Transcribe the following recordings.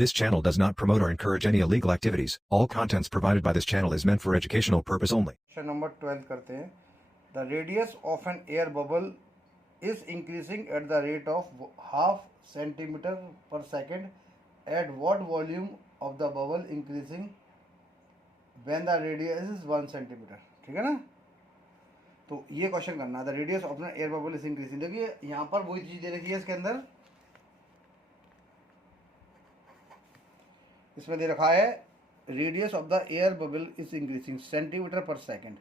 This channel does not promote or encourage any illegal activities. All contents provided by this channel is meant for educational purpose only. Question number 12 करते हैं. The radius of an air bubble is increasing at the rate of half centimeter per second. At what volume of the bubble increasing when the radius is 1 centimeter? ठीक है ना. तो ये question करना है. The radius of an air bubble is increasing. देखिए यहाँ पर वही चीज दे रखी है. इसके अंदर इसमें दे रखा है radius of the air bubble is increasing centimetre per second.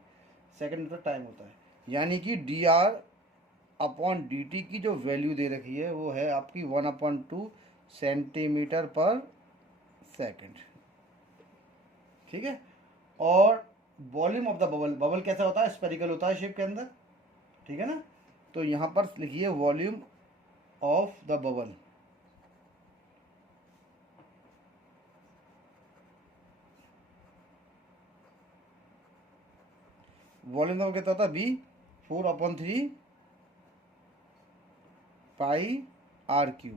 Second मतलब टाइम होता है, यानी कि D r upon d t की जो वैल्यू दे रखी है वो है आपकी 1/2 सेंटीमीटर पर सेकंड. ठीक है. और volume of the bubble, bubble कैसा होता है? स्पेरिकल होता है शेप के अंदर. ठीक है ना. तो यहाँ पर लिखिए volume of the bubble. Volume of कितना होता है? V 4/3 pi r cube.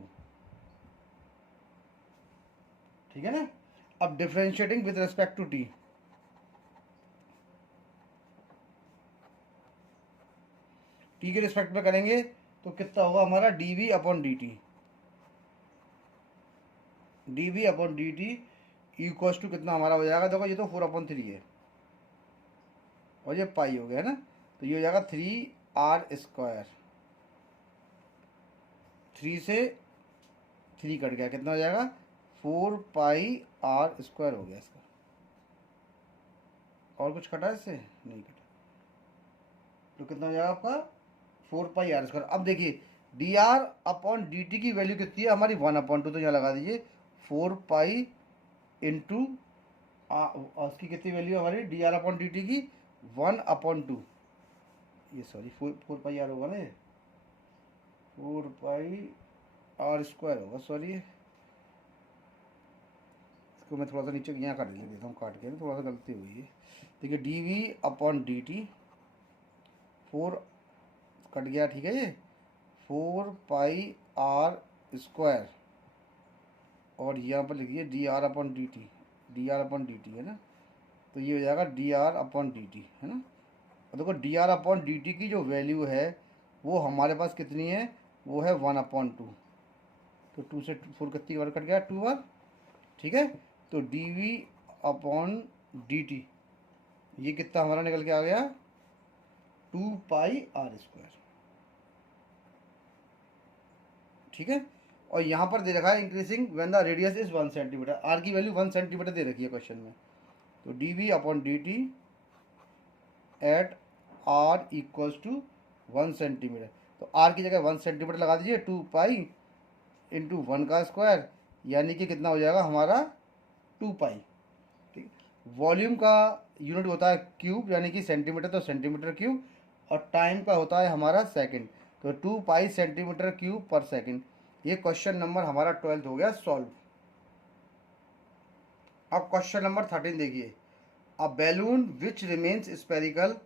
ठीक है ना. अब differentiating with respect to t. T के रिस्पेक्ट में करेंगे तो कितना होगा हमारा? D we upon d t. D we upon d t equals to कितना हमारा हो जाएगा? देखो ये तो 4/3 है और ये पाई हो गया है ना. तो ये हो जाएगा 3r². 3 से 3 कट गया, कितना हो जाएगा? 4πr² हो गया इसका. और कुछ कटा इससे? नहीं कटा. तो कितना हो जाएगा आपका? 4πr². अब देखिए D r upon d t की वैल्यू कितनी है हमारी? 1/2. तो यहाँ लगा दीजिए 4π इंटू उसकी कितनी वैल्यू हमारी? D r upon d t की 1/2. ये सॉरी 4πr होगा ना. 4πr² होगा. सॉरी इसको मैं थोड़ा सा नीचे यहाँ काट देता हूँ. काट के थोड़ा सा गलती हुई है. देखिए d we upon d t 4 cut गया. ठीक है. ये 4πr² और यहाँ पर लिखिए d r upon d t. D r upon d t है ना. तो ये हो जाएगा d r upon d t है ना. और देखो d r upon d t की जो वैल्यू है वो हमारे पास कितनी है? वो है 1/2. तो 2 से 4 कितनी बार कट गया? 2 बार. ठीक है. तो d we upon d t ये कितना हमारा निकल के आ गया? 2πr². ठीक है. और यहाँ पर दे रखा है increasing when the radius is 1 centimetre. R की वैल्यू 1 सेंटीमीटर दे रखी है क्वेश्चन में. तो d we upon d t at r equals to 1 centimetre. तो आर की जगह 1 सेंटीमीटर लगा दीजिए. 2π इंटू 1 का स्क्वायर, यानी कि कितना हो जाएगा हमारा? 2π. ठीक. वॉल्यूम का यूनिट होता है क्यूब, यानी कि सेंटीमीटर, तो सेंटीमीटर क्यूब. और टाइम का होता है हमारा सेकंड. तो 2π सेंटीमीटर क्यूब पर सेकंड. ये क्वेश्चन नंबर हमारा 12 हो गया सॉल्व. अब क्वेश्चन नंबर 13 देखिए. A balloon which remains spherical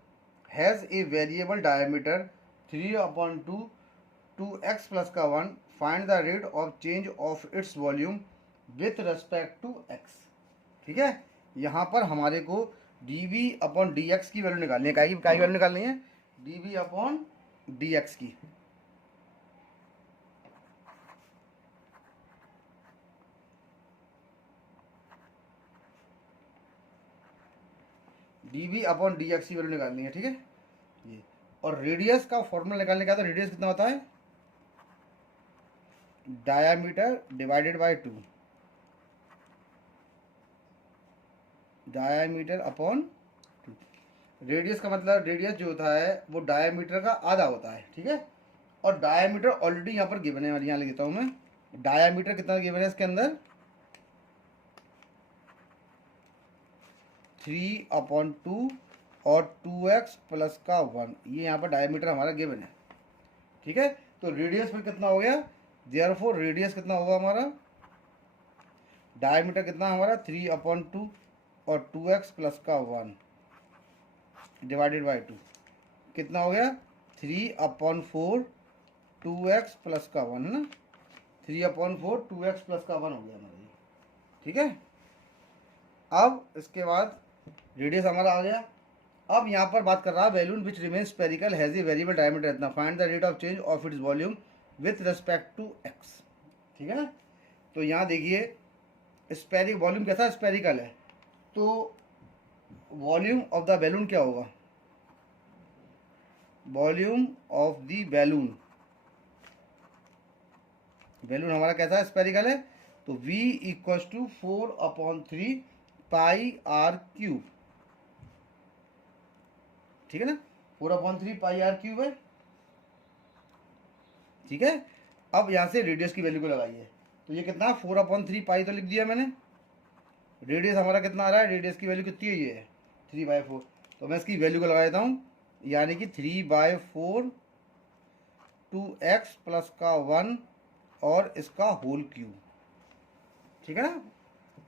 has a variable diameter 3/2 2x plus का 1. Find the rate of change of its volume with respect to x. ठीक है. यहाँ पर हमारे को D we upon D X की वैल्यू निकालनी है. क्या की वैल्यू निकालनी है? D we upon D X की. D we upon D X की वैल्यू निकालनी है. ठीक है. ये और रेडियस का फॉर्मूला निकालने का. तो रेडियस कितना होता है? Diameter divided by 2. Diameter upon 2. Radius का मतलब रेडियस जो होता है वो डायामीटर का आधा होता है. ठीक है. और डायामीटर ऑलरेडी यहाँ पर गिवन है. यहाँ लिख देता हूँ मैं. डायामीटर कितना गिवन है इसके अंदर? 3/2 और 2x प्लस का 1. ये यहाँ पर डायमीटर हमारा गिवन है. ठीक है. तो रेडियस में कितना हो गया? देयरफॉर रेडियस कितना होगा हमारा? डायमीटर कितना हमारा? 3/2 और 2x प्लस का 1 डिवाइडेड बाई 2 कितना हो गया? 3/4 2x प्लस का 1 है ना. 3/4 2x प्लस का 1 हो गया हमारा. ठीक है। अब इसके बाद रेडियस हमारा आ गया। अब यहाँ पर बात कर रहा है balloon which remain spherical has a variable diameter इतना, find the rate of change of its volume with respect to X. ठीक है ना। तो यहाँ देखिए स्पेरिक वॉल्यूम कैसा स्पेरिकल है, तो वॉल्यूम ऑफ द बैलून क्या होगा, volume of the balloon, balloon हमारा कैसा स्पेरिकल है, तो v equal to 4/3 pi r cube. ठीक है ना, 4/3 पाई आर क्यूब है। ठीक है। अब यहां से रेडियस की वैल्यू को लगाइए, तो ये कितना 4/3 पाई तो लिख दिया मैंने। रेडियस हमारा कितना आ रहा है, रेडियस की वैल्यू कितनी है, ये है 3/4। तो मैं इसकी वैल्यू को लगा देता हूँ, यानी कि 3/4 2x प्लस का 1 और इसका होल क्यूब। ठीक है ना।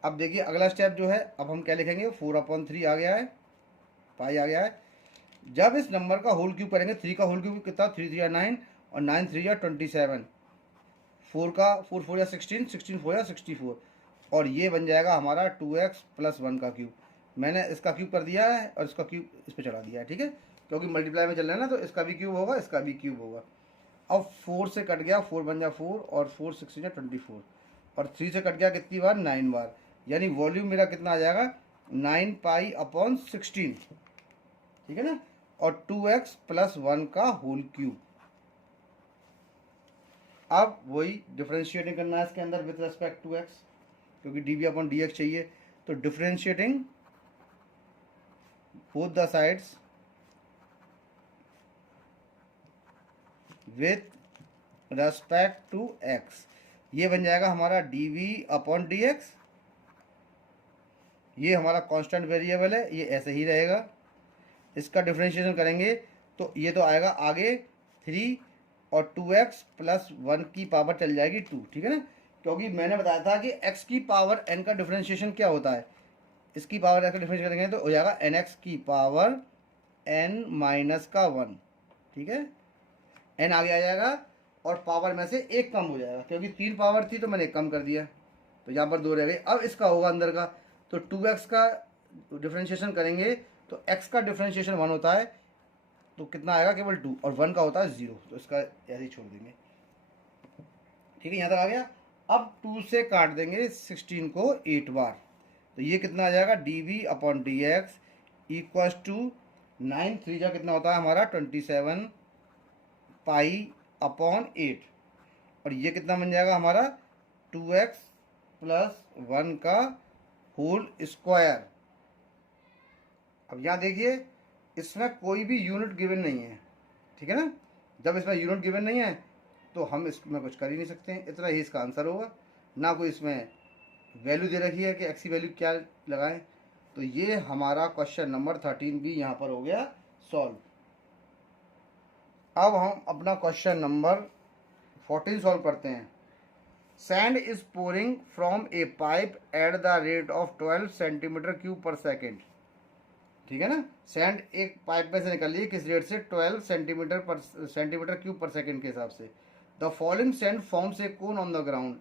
अब देखिए अगला स्टेप जो है, अब हम क्या लिखेंगे, 4/3 आ गया है, पाई आ गया है। जब इस नंबर का होल क्यूब करेंगे, 3 का होल क्यूब कितना, 3 3 9 और 9 3 27, 4 का 4 4 16, 16 4 64, और ये बन जाएगा हमारा 2x प्लस 1 का क्यूब। मैंने इसका क्यूब कर दिया है और इसका क्यूब इस पर चढ़ा दिया है। ठीक है, क्योंकि मल्टीप्लाई में चल रहा है ना, तो इसका भी क्यूब होगा, इसका भी क्यूब होगा। अब 4 से कट गया, 4 बन गया 4 और 4 16 या 24, और 3 से कट गया कितनी बार, 9 बार, यानी वॉल्यूम मेरा कितना आ जाएगा 9 पाई/16। ठीक है ना, और 2x प्लस 1 का होल क्यूब। अब वही डिफ्रेंशिएटिंग करना है इसके अंदर विथ रेस्पेक्ट टू x, क्योंकि dv/dx चाहिए। तो differentiating both the sides with respect to x, ये बन जाएगा हमारा dv/dx। ये हमारा कांस्टेंट वेरिएबल है, ये ऐसे ही रहेगा। इसका डिफ्रेंशिएशन करेंगे तो ये तो आएगा आगे 3 और 2x प्लस 1 की पावर चल जाएगी 2। ठीक है ना, क्योंकि मैंने बताया था कि x की पावर n का डिफ्रेंशिएशन क्या होता है, इसकी पावर n का डिफ्रेंशिएशन करेंगे तो हो जाएगा nx की पावर n माइनस का 1। ठीक है, n आगे आ जाएगा और पावर में से एक कम हो जाएगा, क्योंकि 3 पावर थी तो मैंने एक कम कर दिया, तो यहाँ पर 2 रह गई। अब इसका होगा अंदर का, तो 2x का डिफ्रेंशिएशन करेंगे तो x का डिफ्रेंशिएशन 1 होता है, तो कितना आएगा, केवल 2, और 1 का होता है 0, तो इसका ऐसे ही छोड़ देंगे। ठीक है, यहाँ तक आ गया। अब 2 से काट देंगे 16 को 8 बार, तो ये कितना आ जाएगा, dv/dx इक्वल्स टू 9 3 जा कितना होता है हमारा 27 पाई/8, और ये कितना बन जाएगा हमारा 2x प्लस 1 का होल स्क्वायर। अब यहाँ देखिए इसमें कोई भी यूनिट गिवन नहीं है। ठीक है ना, जब इसमें यूनिट गिवन नहीं है तो हम इसमें कुछ कर ही नहीं सकते हैं, इतना ही इसका आंसर होगा। ना कोई इसमें वैल्यू दे रखी है कि एक्स की वैल्यू क्या लगाएं। तो ये हमारा क्वेश्चन नंबर 13 भी यहाँ पर हो गया सॉल्व। अब हम अपना क्वेश्चन नंबर 14 सॉल्व करते हैं। Sand is pouring from a pipe at the rate of 12 centimetre cube per second. ठीक है ना, सैंड एक पाइप में से निकल रही है किस रेट से, 12 सेंटीमीटर क्यूब पर सेकेंड के हिसाब से। The following sand forms a cone on the ground,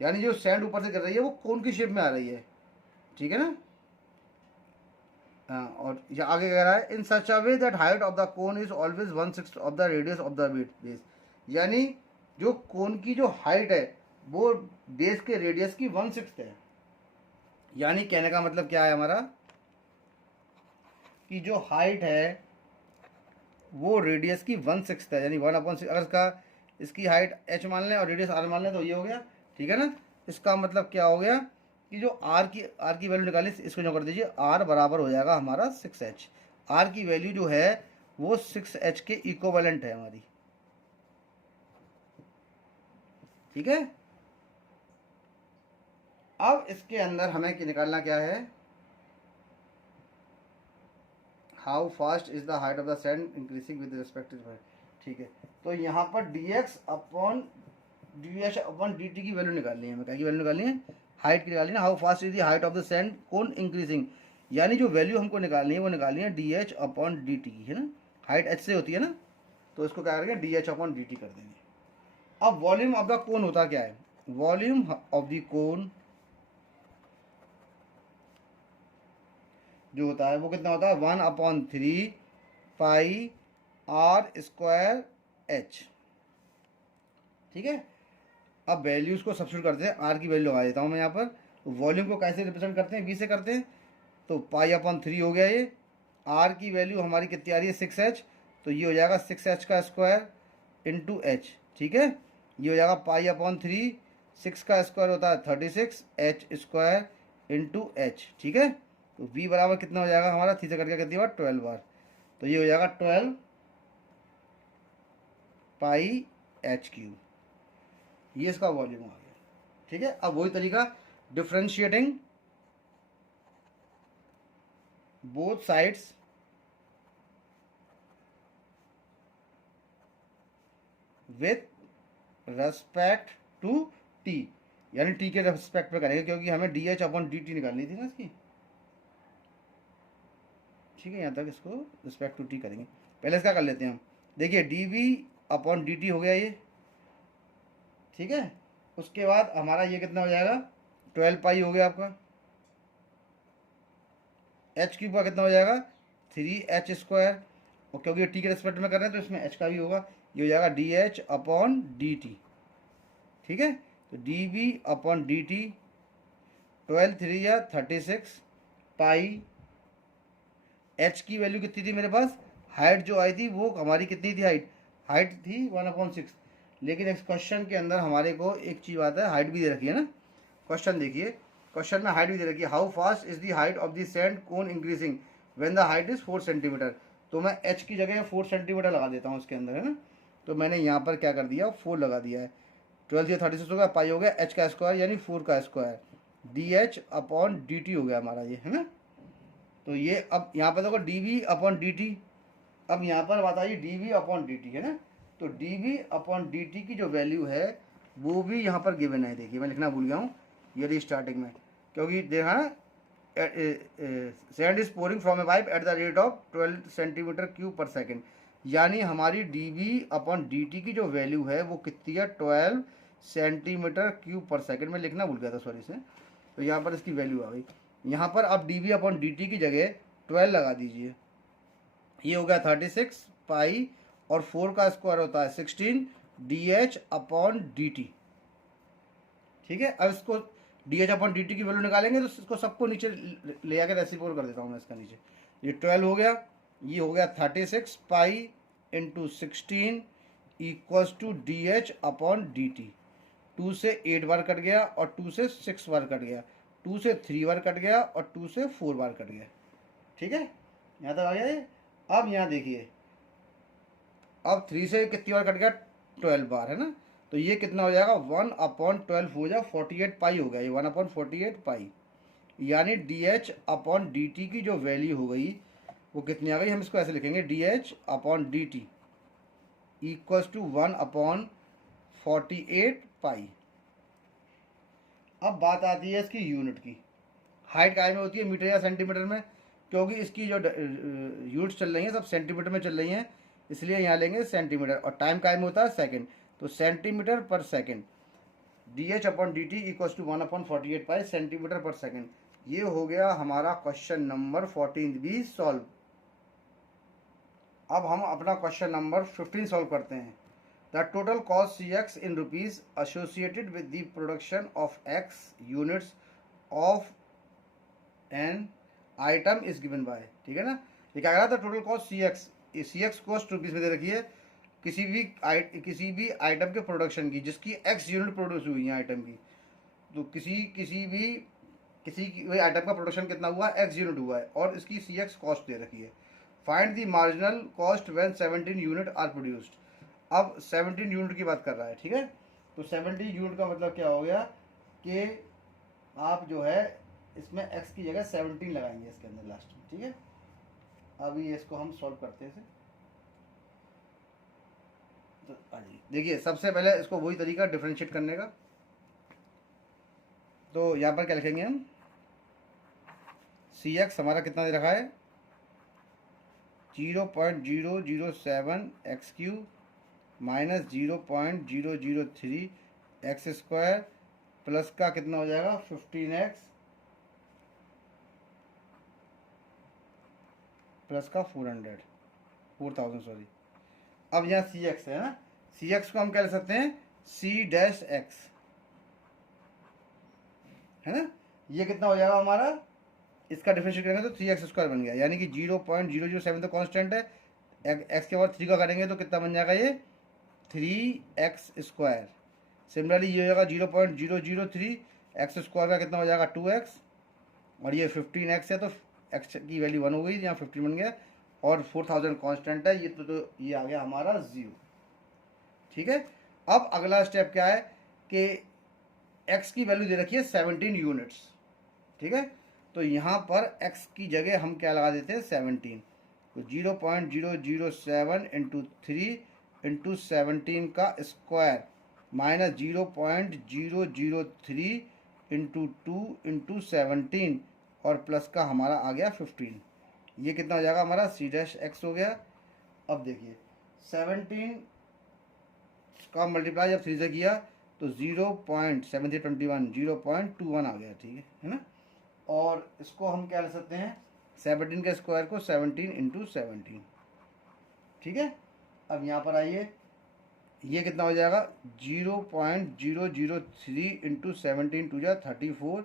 यानी जो सैंड ऊपर से गिर रही है वो कोन की शेप में आ रही है। ठीक है ना, और ये आगे कह रहा है in such a way that height of the cone is always 1/6 of the radius of the base, यानी जो कोन की जो हाइट है वो बेस के रेडियस की 1/6 है। यानी कहने का मतलब क्या है हमारा, कि जो हाइट है वो रेडियस की 1/6 है, यानी 1/6। अगर इसकी हाइट h मान लें और रेडियस r मान लें तो ये हो गया। ठीक है ना, इसका मतलब क्या हो गया कि जो r की वैल्यू निकाली, इसको जो कर दीजिए, r बराबर हो जाएगा हमारा 6h। r की वैल्यू जो है वो 6h के इक्विवेलेंट है हमारी। ठीक है, अब इसके अंदर हमें निकालना क्या है, how fast is the height of the sand increasing with respect to height. ठीक है, तो यहाँ पर dh/dt की वैल्यू निकालनी है, हमें क्या की वैल्यू निकालनी है, हाइट की निकालनी है। How fast is the height of the sand cone increasing, यानी जो वैल्यू हमको निकालनी है वो निकालनी है dh/dt की, है ना, हाइट h से होती है ना, तो इसको क्या करेंगे dh/dt कर देंगे। अब वॉल्यूम ऑफ द कोन होता क्या है, वॉल्यूम ऑफ द कोन जो होता है वो कितना होता है 1/3 पाई आर स्क्वायर एच। ठीक है, अब वैल्यूज़ को सब्स्टिट्यूट करते हैं, आर की वैल्यू लगा देता हूँ मैं यहाँ पर। तो वॉल्यूम को कैसे रिप्रेजेंट करते हैं, वी से करते हैं, तो पाई/3 हो गया ये। आर की वैल्यू हमारी कितनी आ रही है 6h, तो ये हो जाएगा 6h का स्क्वायर इंटू एच। ठीक है, ये हो जाएगा पाई/3, 6 का स्क्वायर होता है 36, एच स्क्वायर इंटू एच। ठीक है, तो वी बराबर कितना हो जाएगा हमारा, 3 से करके कितनी बार 12 बार, तो ये हो जाएगा 12 पाई एच क्यूब, ये इसका वॉल्यूम आ गया। ठीक है, अब वही तरीका, differentiating both sides with respect to t, यानी टी के रेस्पेक्ट में करेंगे, क्योंकि हमें d h upon d t निकालनी थी ना इसकी। ठीक है, यहाँ तक इसको रिस्पेक्ट टू टी करेंगे। पहले इसका कर लेते हैं हम। देखिए d we upon d t हो गया ये। ठीक है, उसके बाद हमारा ये कितना हो जाएगा 12 पाई हो गया आपका। एच क्यूब का कितना हो जाएगा 3h स्क्वायर, और क्योंकि टी के रेस्पेक्ट में कर रहे हैं तो इसमें एच का भी होगा, ये हो जाएगा d h upon d t. ठीक है, तो d we upon d t 12 3 या 36 पाई। एच की वैल्यू कितनी थी मेरे पास, हाइट जो आई थी वो हमारी कितनी थी, हाइट थी 1/6। लेकिन इस क्वेश्चन के अंदर हमारे को एक चीज़ बात है, हाइट भी दे रखी है ना। क्वेश्चन देखिए, क्वेश्चन में हाइट भी दे रखी है, how fast is the height of the sand cone increasing when the height is 4 centimetre. तो मैं एच की जगह 4 सेंटीमीटर लगा देता हूँ इसके अंदर, है ना। तो मैंने यहाँ पर क्या कर दिया, 4 लगा दिया है। 12 से 36 हो गया, पाई हो गया एच का स्क्वायर यानी 4 का square, D h upon d t हो गया हमारा ये, है ना। तो ये अब यहाँ पर देखो d we upon d t, अब यहाँ पर बात आई d we upon d t, है ना। तो d we upon d t की जो वैल्यू है वो भी यहाँ पर गिवन है। देखिए मैं लिखना भूल गया हूँ ये स्टार्टिंग में, क्योंकि देखा ना, sand is pouring from a pipe at the rate of 12 centimetre cube per second, यानी हमारी d we upon d t की जो वैल्यू है वो कितनी है 12 सेंटीमीटर क्यूब पर सेकेंड में लिखना भूल गया था सॉरी से। तो यहाँ पर इसकी वैल्यू आ गई। यहाँ पर आप d we upon d t की जगह 12 लगा दीजिए, ये हो गया 36 पाई, और 4 का स्क्वायर होता है 16 D h upon d t. ठीक है, अब इसको D h upon d t की वैल्यू निकालेंगे तो इसको सबको नीचे ले आकर रेसिप्रोकल कर देता हूँ मैं इसका नीचे। ये 12 हो गया, ये हो गया 36 pi into 16 equals to d h upon d t. 2 से 8 बार कट गया, और 2 से 6 बार कट गया, 2 से 3 बार कट गया, और 2 से 4 बार कट गया। ठीक है, यहाँ तक आ गया ये। अब यहाँ देखिए, अब 3 से कितनी बार कट गया 12 बार, है ना। तो ये कितना हो जाएगा 1/12 हो जाएगा 48 पाई हो गया, ये 1/48 पाई, यानी D h upon d t की जो वैल्यू हो गई वो कितनी आ गई, हम इसको ऐसे लिखेंगे d h upon d t equals to 1/48 pi. अब बात आती है इसकी यूनिट की। हाइट काय में होती है, मीटर या सेंटीमीटर में, क्योंकि इसकी जो यूनिट्स चल रही हैं सब सेंटीमीटर में चल रही हैं, इसलिए यहाँ लेंगे सेंटीमीटर, और टाइम काय में होता है सेकंड, तो centimetre per second. D h upon d t equals to 1/48 pi centimetre per second. ये हो गया हमारा क्वेश्चन नंबर 14 भी सॉल्व। अब हम अपना क्वेश्चन नंबर 15 सॉल्व करते हैं। The total cost C x in rupees associated with the production of x units of an item is given by. ठीक है ना, ये क्या कह रहा था, total cost C x, C x cost rupees में दे रखी है किसी भी आइटम के प्रोडक्शन की जिसकी एक्स यूनिट प्रोड्यूस हुई है आइटम की। तो किसी भी आइटम का प्रोडक्शन कितना हुआ, एक्स यूनिट हुआ है, और इसकी सी एक्स कॉस्ट दे रखी है। Find the marginal cost when 17 unit are produced. अब 17 यूनिट की बात कर रहा है। ठीक है, तो 17 यूनिट का मतलब क्या हो गया कि आप जो है इसमें x की जगह 17 लगाएंगे इसके अंदर लास्ट में। ठीक है, अभी इसको हम सॉल्व करते हैं। तो देखिए सबसे पहले इसको वही तरीका डिफरेंशिएट करने का। तो यहाँ पर क्या लिखेंगे हम, सी एक्स हमारा कितना दे रखा है 0.007 x cube minus 0.003 x square plus का कितना हो जाएगा 15x प्लस का 4,000 सॉरी। अब यहाँ सी एक्स है ना, सी एक्स को हम क्या ले सकते हैं, सी डैश एक्स, है ना। ये कितना हो जाएगा हमारा, इसका डिफरेंशिएट करेंगे तो 3x² बन गया, यानी कि 0.007 तो कांस्टेंट है, एक्स के बाद 3 का करेंगे तो कितना बन जाएगा, ये 3x²। सिमिलरली ये हो जाएगा 0.003, x² का कितना हो जाएगा 2x, और ये 15x है तो x की वैल्यू 1 हो गई, यहाँ 15 बन गया, और 4,000 कांस्टेंट है, ये तो ये आ गया हमारा 0। ठीक है। अब अगला स्टेप क्या है कि x की वैल्यू दे रखी है 17 यूनिट्स। ठीक है, तो यहाँ पर x की जगह हम क्या लगा देते हैं 17, तो 0.007 इंटू 3 इंटू 17 का स्क्वायर माइनस 0.003 इंटू 2 इंटू 17 और प्लस का हमारा आ गया 15। ये कितना हो जाएगा हमारा सी डैश एक्स हो गया। अब देखिए 17 का मल्टीप्लाई जब 3 से किया तो 0.7321 0.21 आ गया। ठीक है ना, और इसको हम क्या ले सकते हैं 17 के स्क्वायर को 17 इंटू 17। ठीक है, अब यहाँ पर आइए, ये कितना हो जाएगा 0.003 इंटू 17 टू जा 34,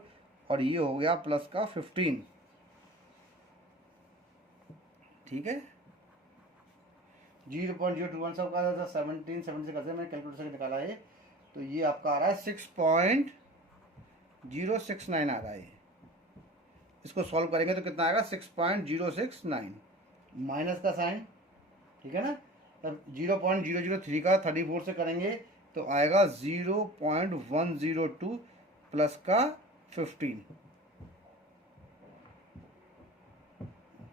और ये हो गया प्लस का 15। ठीक है, 0.021 सब का 17 से करते हैं, मैंने कैलकुलेटर से निकाला है, तो ये आपका आ रहा है 6.069 आ रहा है। इसको सॉल्व करेंगे तो कितना आएगा 6.069 माइनस का साइन। ठीक है ना, तब 0.003 का 34 से करेंगे तो आएगा 0.102 प्लस का 15।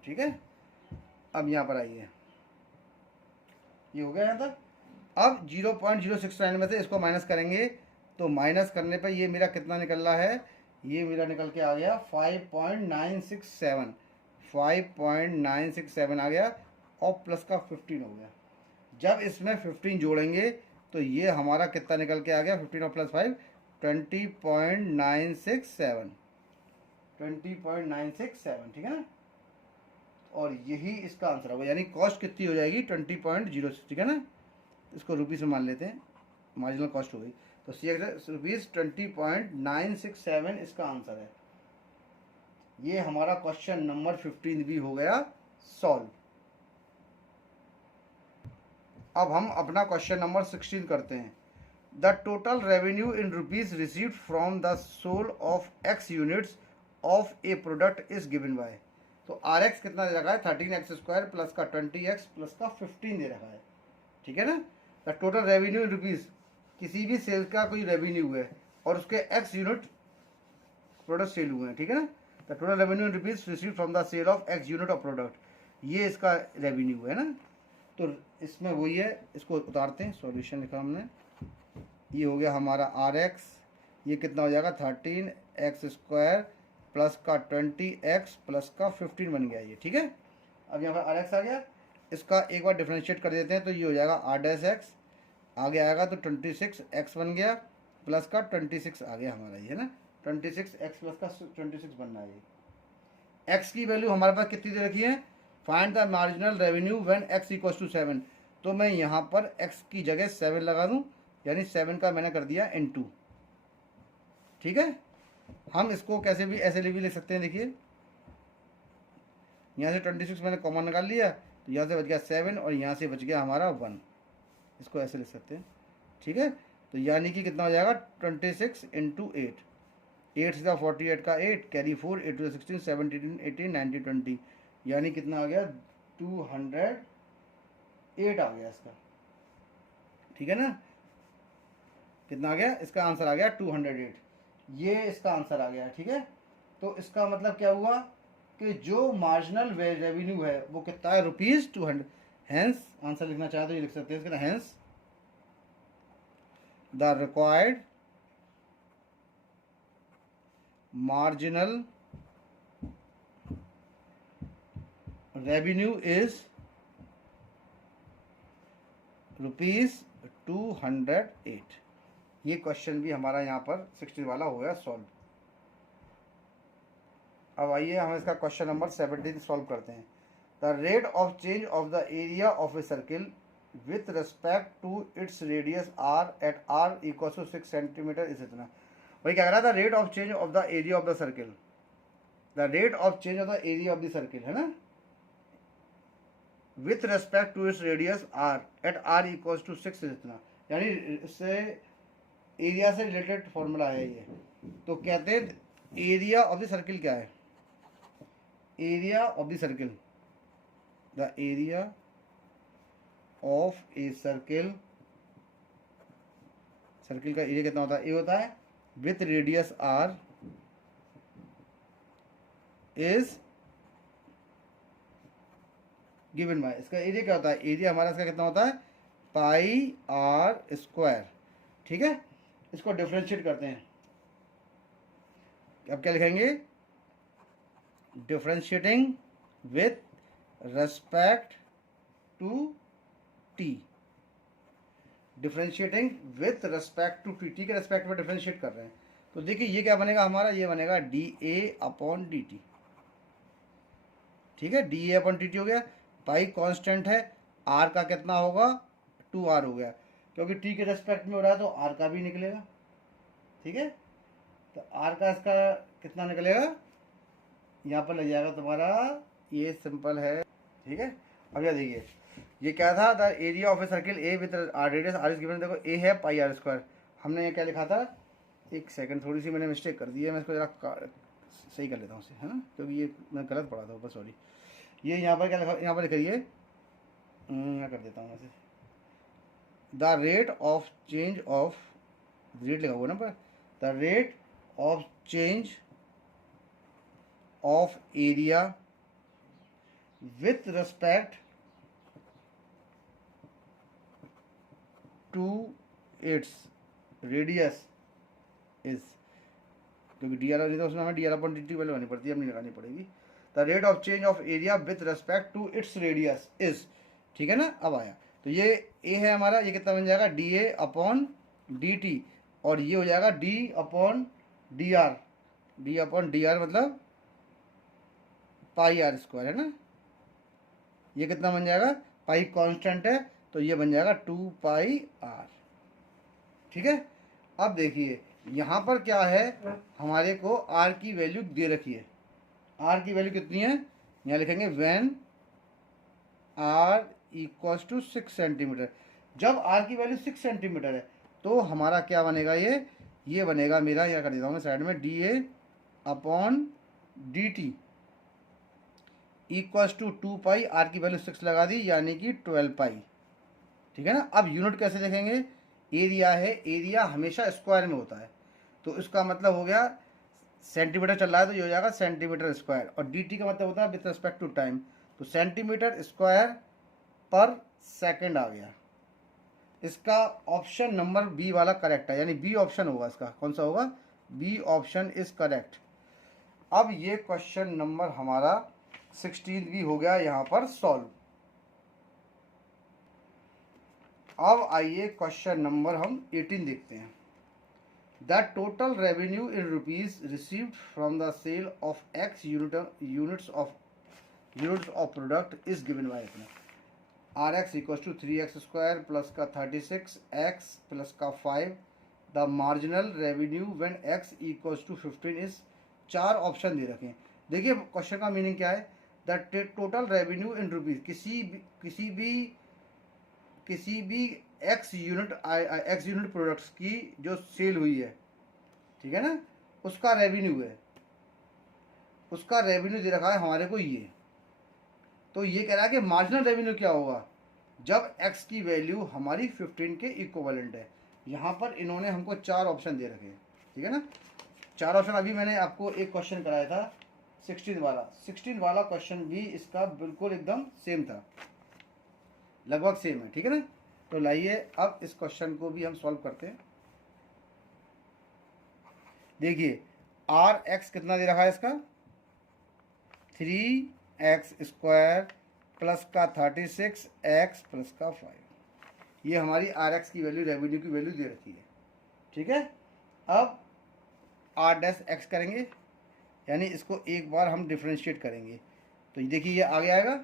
ठीक है, अब यहाँ पर आइए, ये हो गया यहाँ तक। अब 0.069 में से इसको माइनस करेंगे तो माइनस करने पर ये मेरा कितना निकल रहा है, ये मेरा निकल के आ गया 5.967 आ गया, और प्लस का 15 हो गया। जब इसमें 15 जोड़ेंगे तो ये हमारा कितना निकल के आ गया 15 और प्लस 5 20.967 20.967। ठीक है ना, और यही इसका आंसर होगा, यानी कॉस्ट कितनी हो जाएगी 20.06। ठीक है ना, इसको रुपीस में मान लेते हैं, मार्जिनल कॉस्ट हो गई, तो सी एक्स रुपीज़ 20.967 इसका आंसर है। ये हमारा क्वेश्चन नंबर 15 भी हो गया सॉल्व। अब हम अपना क्वेश्चन नंबर 16 करते हैं। The total revenue in rupees received from the sole of x units of a product is given by, तो आर एक्स कितना दे रखा है 13x² प्लस का 20x प्लस का 15 दे रखा है। ठीक है ना, the total revenue in rupees, किसी भी सेल का कोई रेवेन्यू है और उसके x यूनिट प्रोडक्ट सेल हुए हैं। ठीक है ना, the total revenue in rupees receive from the sale of x unit of product, ये इसका रेवेन्यू है ना। तो इसमें वही है, इसको उतारते हैं, सॉल्यूशन लिखा हमने, ये हो गया हमारा आर एक्स, ये कितना हो जाएगा 13x² प्लस का 20x प्लस का 15 बन गया ये। ठीक है, अब यहाँ पर आर एक्स आ गया, इसका एक बार डिफ्रेंशिएट कर देते हैं तो ये हो जाएगा आर डैश एक्स, आगे आएगा तो 26x बन गया प्लस का 26 आ गया हमारा, ये है ना 26x प्लस का 26 बनना है। ये x की वैल्यू हमारे पास कितनी दे रखी है, find the marginal revenue when x equals to 7, तो मैं यहाँ पर x की जगह 7 लगा दूँ, यानी 7 का मैंने कर दिया * ठीक है, हम इसको कैसे भी ऐसे भी लिख सकते हैं। देखिए यहाँ से 26 मैंने कॉमन निकाल लिया, तो यहाँ से बच गया 7 और यहाँ से बच गया हमारा 1, इसको ऐसे लिख सकते हैं। ठीक है, तो यानी कि कितना हो जाएगा 26 इंटू 8, 8 से 48 का 8 कैरी 4 8 to 16 17 18 19 20, यानी कितना आ गया 208 आ गया इसका। ठीक है ना, कितना आ गया, इसका आंसर आ गया 208, ये इसका आंसर आ गया। ठीक है, तो इसका मतलब क्या हुआ कि जो मार्जिनल रेवेन्यू है वो कितना है ₹200। हेंस आंसर लिखना चाहे तो ये लिख सकते हैं इसका, hence the required marginal revenue is ₹208। ये क्वेश्चन भी हमारा यहाँ पर 16 वाला हो गया सॉल्व। अब आइए हम इसका क्वेश्चन नंबर 17 सॉल्व करते हैं। The the rate of change of the area of a circle with respect to its radius r at r equal to 6 centimetre is इतना। वही क्या कह रहा था, rate of change of the area of the circle, the rate of change of the area of the circle है ना, with respect to its radius r at r equal to 6 इतना, यानी इससे एरिया से रिलेटेड फॉर्मूला है ये। तो कहते हैं एरिया ऑफ द सर्किल क्या है, area of the circle, the area of a circle, circle का एरिया कितना होता है, ए होता है with radius r is given by, इसका एरिया क्या होता है, एरिया हमारा इसका कितना होता है पाई आर स्क्वायर। ठीक है, इसको डिफरेंशिएट करते हैं, अब क्या लिखेंगे, differentiating with respect to t, differentiating with respect to t, t के रेस्पेक्ट में डिफरेंशिएट कर रहे हैं। तो देखिए ये क्या बनेगा हमारा, ये बनेगा D A upon d t. ठीक है, D A upon d t हो गया, पाई कांस्टेंट है, आर का कितना होगा 2r हो गया, क्योंकि टी के रेस्पेक्ट में हो रहा है तो आर का भी निकलेगा। ठीक है, तो आर का इसका कितना निकलेगा, यहाँ पर लग जाएगा तुम्हारा, ये सिंपल है। ठीक है, अब यह देखिए ये क्या था, the area of a circle A with radius r is given, देखो ए है पाई आर स्क्वायर, हमने ये क्या लिखा था, एक सेकंड थोड़ी सी मैंने मिस्टेक कर दी है, मैं इसको जरा सही कर लेता हूँ उसे, है ना, क्योंकि ये मैं गलत पढ़ा था ऊपर, सॉरी। ये यहाँ पर क्या लिखा, यहाँ पर लिखिए, यहाँ कर देता हूँ वैसे, the rate of change of, rate लिखा हुआ ना पर, the rate of change of area with respect to its radius is, क्योंकि डी आर नहीं था उसमें हमें d r upon d t value लगानी पड़ती है, अपनी लगानी पड़ेगी। The rate of change of area with respect to its radius is, ठीक है ना, अब आया, तो ये ए है हमारा, ये कितना बन जाएगा D A upon d T, और ये हो जाएगा D upon D R, D upon D R मतलब पाई आर स्क्वायर, है ना, ये कितना बन जाएगा, पाई कांस्टेंट है तो ये बन जाएगा 2 पाई आर। ठीक है, अब देखिए यहाँ पर क्या है, हमारे को आर की वैल्यू दे रखी है, आर की वैल्यू कितनी है, यहाँ लिखेंगे when r equals to 6 centimetre, जब आर की वैल्यू 6 सेंटीमीटर है तो हमारा क्या बनेगा, ये बनेगा मेरा, यहाँ कर देता हूँ मैं साइड में, d A upon d t equals to 2 pi, r की वैल्यू 6 लगा दी यानी कि 12 पाई। ठीक है ना, अब यूनिट कैसे देखेंगे, एरिया है, एरिया हमेशा स्क्वायर में होता है, तो इसका मतलब हो गया सेंटीमीटर चल रहा है तो ये हो जाएगा सेंटीमीटर स्क्वायर, और डी टी का मतलब होता है विथ रिस्पेक्ट टू टाइम, तो सेंटीमीटर स्क्वायर पर सेकंड आ गया। इसका ऑप्शन नंबर बी वाला करेक्ट है, यानी बी ऑप्शन होगा इसका, कौन सा होगा, बी ऑप्शन इज करेक्ट। अब ये क्वेश्चन नंबर हमारा 16 भी हो गया यहाँ पर सॉल्व। अब आइए क्वेश्चन नंबर हम 18 देखते हैं। The total revenue in rupees received from the sale of x units of product is given by अपना, R X equal to 3x square plus का 36x प्लस का 5, the marginal revenue when x equals to 15 is, 4 option दे रखे हैं। देखिए question का meaning क्या है, the total revenue in rupees, किसी भी एक्स यूनिट प्रोडक्ट्स की जो सेल हुई है, ठीक है ना, उसका रेवेन्यू है, उसका रेवेन्यू दे रखा है हमारे को ये, तो ये कह रहा है कि मार्जिनल रेवेन्यू क्या होगा जब x की वैल्यू हमारी 15 के इक्विवेलेंट है। यहाँ पर इन्होंने हमको 4 ऑप्शन दे रखे हैं, ठीक है ना, 4 ऑप्शन। अभी मैंने आपको एक क्वेश्चन कराया था 16 वाला क्वेश्चन भी इसका बिल्कुल एकदम सेम था, लगभग सेम है, ठीक है ना। तो लाइए अब इस क्वेश्चन को भी हम सॉल्व करते हैं। देखिए आर एक्स कितना दे रखा है इसका, 3x स्क्वायर प्लस का 36x प्लस का 5, ये हमारी आर एक्स की वैल्यू, रेवेन्यू की वैल्यू दे रखी है, ठीक है। अब आर डैश एक्स करेंगे, यानी इसको एक बार हम डिफ्रेंशिएट करेंगे, तो देखिए ये आगे आएगा,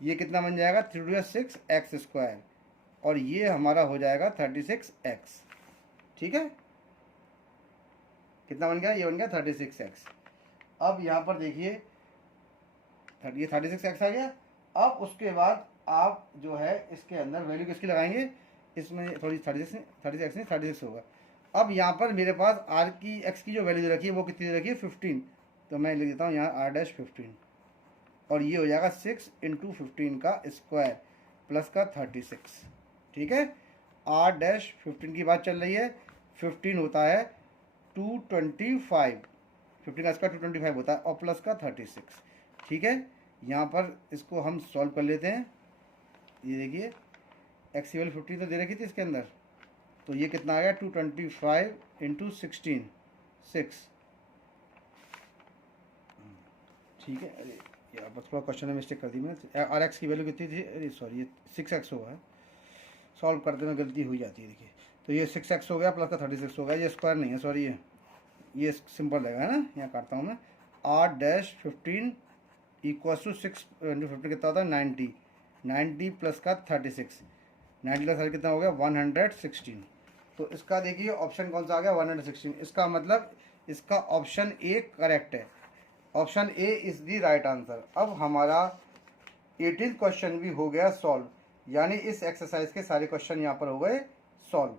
ये कितना बन जाएगा 3×6x², और ये हमारा हो जाएगा 36x। ठीक है, कितना बन गया, ये बन गया 36x। अब यहाँ पर देखिए ये 36x आ गया। अब उसके बाद आप जो है इसके अंदर वैल्यू किसकी लगाएंगे, इसमें थोड़ी 36 होगा। अब यहाँ पर मेरे पास r की x की जो वैल्यू रखी है वो कितनी रखी है 15, तो मैं लिख देता हूँ यहाँ r'15, और ये हो जाएगा 6 × 15 का स्क्वायर प्लस का 36। ठीक है, r'15 की बात चल रही है, 15 होता है 225, 15 का स्क्वायर 225 होता है, और प्लस का 36। ठीक है, यहाँ पर इसको हम सॉल्व कर लेते हैं। ये देखिए एक्स की वैल्यू 15 तो दे रखी थी इसके अंदर, तो ये कितना आ गया 225 × 16, 6। ठीक है, अरे यार बस थोड़ा क्वेश्चन में मिस्टेक कर दी मैंने। आर एक्स की वैल्यू कितनी थी, अरे सॉरी ये 6x होगा, सॉल्व करते में गलती हुई जाती है। देखिए तो ये 6x हो गया प्लस का 36 हो गया, ये स्क्वायर नहीं है सॉरी, ये सिंपल रहेगा है ना, यहाँ काटता हूँ मैं। r'15 = 6 × 15 कितना होता है 90, 90 प्लस का 36, 90 प्लस 30 कितना हो गया 116। तो इसका देखिए ऑप्शन कौन सा आ गया 116। इसका मतलब इसका ऑप्शन ए करेक्ट है, option A is the right answer. अब हमारा 18th क्वेश्चन भी हो गया सॉल्व, यानी इस एक्सरसाइज के सारे क्वेश्चन यहाँ पर हो गए सॉल्व।